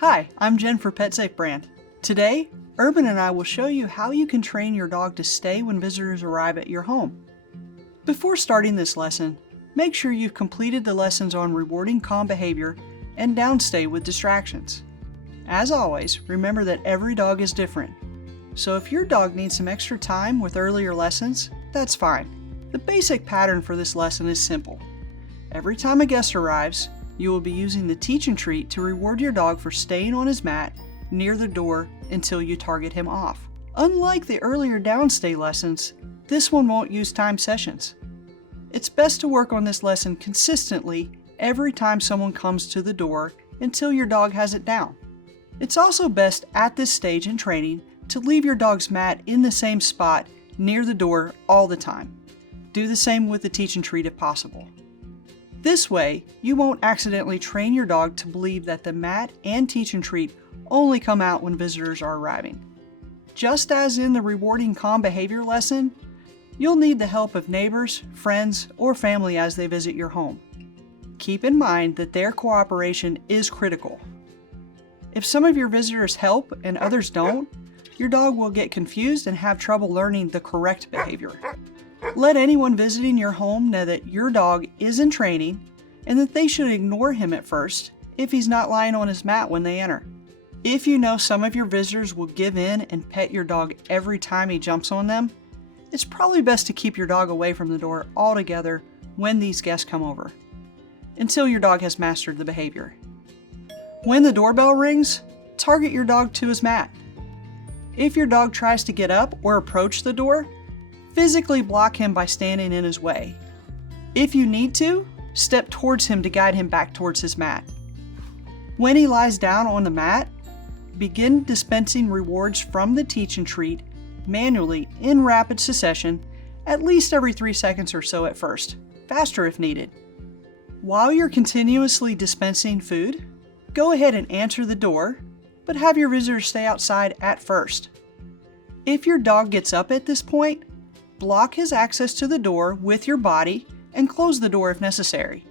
Hi, I'm Jen for PetSafe brand. Today, Urban and I will show you how you can train your dog to stay when visitors arrive at your home. Before starting this lesson, make sure you've completed the lessons on rewarding calm behavior and downstay with distractions. As always, remember that every dog is different. So if your dog needs some extra time with earlier lessons, that's fine. The basic pattern for this lesson is simple. Every time a guest arrives, you will be using the teach and treat to reward your dog for staying on his mat near the door until you target him off. Unlike the earlier downstay lessons, this one won't use time sessions. It's best to work on this lesson consistently every time someone comes to the door until your dog has it down. It's also best at this stage in training to leave your dog's mat in the same spot near the door all the time. Do the same with the teach and treat if possible. This way, you won't accidentally train your dog to believe that the mat and teach and treat only come out when visitors are arriving. Just as in the rewarding calm behavior lesson, you'll need the help of neighbors, friends, or family as they visit your home. Keep in mind that their cooperation is critical. If some of your visitors help and others don't, your dog will get confused and have trouble learning the correct behavior. Let anyone visiting your home know that your dog is in training and that they should ignore him at first if he's not lying on his mat when they enter. If you know some of your visitors will give in and pet your dog every time he jumps on them, it's probably best to keep your dog away from the door altogether when these guests come over, until your dog has mastered the behavior. When the doorbell rings, target your dog to his mat. If your dog tries to get up or approach the door, physically block him by standing in his way. If you need to, step towards him to guide him back towards his mat. When he lies down on the mat, begin dispensing rewards from the teach and treat manually in rapid succession at least every 3 seconds or so at first, faster if needed. While you're continuously dispensing food, go ahead and answer the door, but have your visitors stay outside at first. If your dog gets up at this point, block his access to the door with your body and close the door if necessary.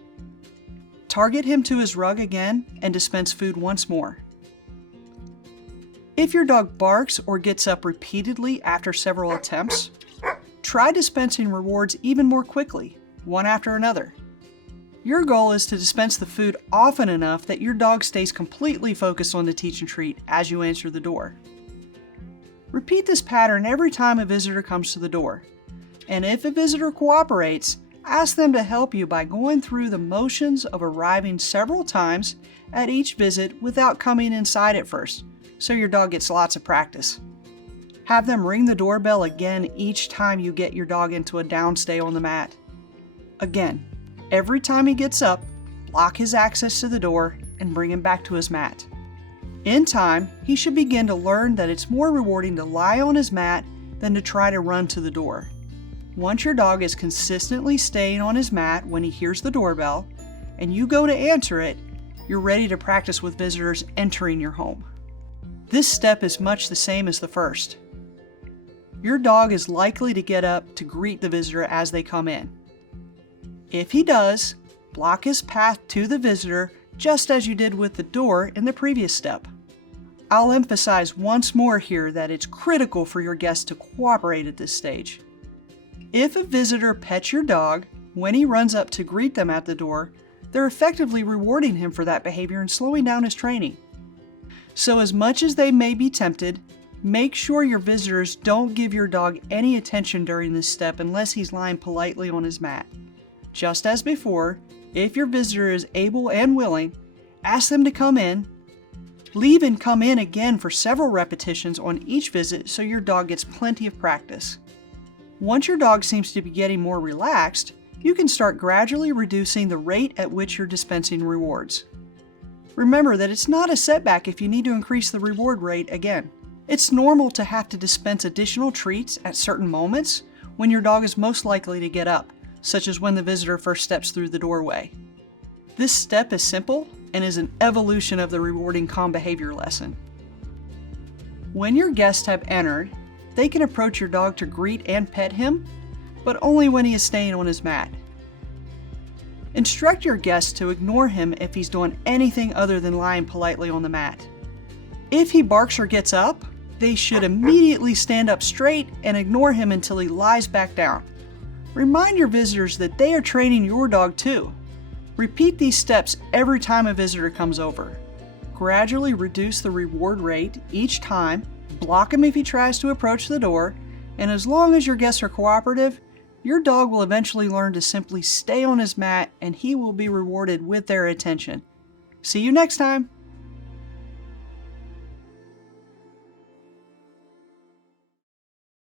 Target him to his rug again and dispense food once more. If your dog barks or gets up repeatedly after several attempts, try dispensing rewards even more quickly, one after another. Your goal is to dispense the food often enough that your dog stays completely focused on the teach and treat as you answer the door. Repeat this pattern every time a visitor comes to the door. And if a visitor cooperates, ask them to help you by going through the motions of arriving several times at each visit without coming inside at first, so your dog gets lots of practice. Have them ring the doorbell again each time you get your dog into a downstay on the mat. Again, every time he gets up, block his access to the door and bring him back to his mat. In time, he should begin to learn that it's more rewarding to lie on his mat than to try to run to the door. Once your dog is consistently staying on his mat when he hears the doorbell, and you go to answer it, you're ready to practice with visitors entering your home. This step is much the same as the first. Your dog is likely to get up to greet the visitor as they come in. If he does, block his path to the visitor just as you did with the door in the previous step. I'll emphasize once more here that it's critical for your guests to cooperate at this stage. If a visitor pets your dog when he runs up to greet them at the door, they're effectively rewarding him for that behavior and slowing down his training. So as much as they may be tempted, make sure your visitors don't give your dog any attention during this step unless he's lying politely on his mat. Just as before, if your visitor is able and willing, ask them to come in. Leave and come in again for several repetitions on each visit so your dog gets plenty of practice. Once your dog seems to be getting more relaxed, you can start gradually reducing the rate at which you're dispensing rewards. Remember that it's not a setback if you need to increase the reward rate again. It's normal to have to dispense additional treats at certain moments when your dog is most likely to get up, such as when the visitor first steps through the doorway. This step is simple and is an evolution of the rewarding calm behavior lesson. When your guests have entered, they can approach your dog to greet and pet him, but only when he is staying on his mat. Instruct your guests to ignore him if he's doing anything other than lying politely on the mat. If he barks or gets up, they should immediately stand up straight and ignore him until he lies back down. Remind your visitors that they are training your dog too. Repeat these steps every time a visitor comes over. Gradually reduce the reward rate each time, block him if he tries to approach the door, and as long as your guests are cooperative, your dog will eventually learn to simply stay on his mat and he will be rewarded with their attention. See you next time!